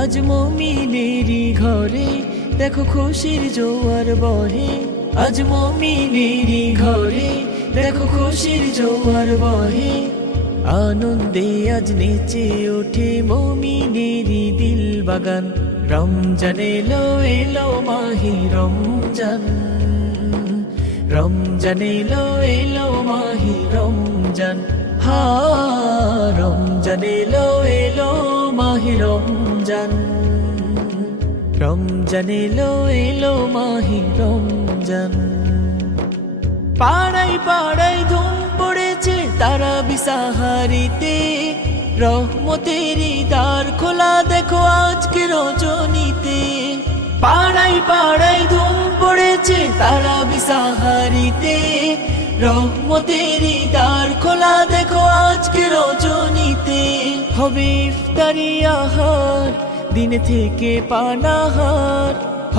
আজ মুমিনেরই ঘরে দেখো খুশির জোয়ার বহে। আজ মুমিনেরই ঘরে দেখো খুশির জোয়ার বহে। আনন্দে আজ নেচে ওঠে মুমিনেরই দিল বাগান। রমজান এলো এলো মাহে রমজান, রমজান এলো এলো মাহে রমজান। হা রমজান এলো এলো মাহে রমজান, রমজান এলো এলো মাহে রমজান। পাড়ায় পাড়ায় ধুম পড়েছে তারাবি সাহারিতে। রহমতেরই দ্বার খোলা দেখো আজকে রজনীতে। পাড়ায় পাড়ায় ধুম পড়েছে তারাবি সাহারিতে। রহমতেরই দ্বার খোলা দেখো আজকে রজনীতে। হবে ইফতারি আহার, দিন থেকে পানাহার।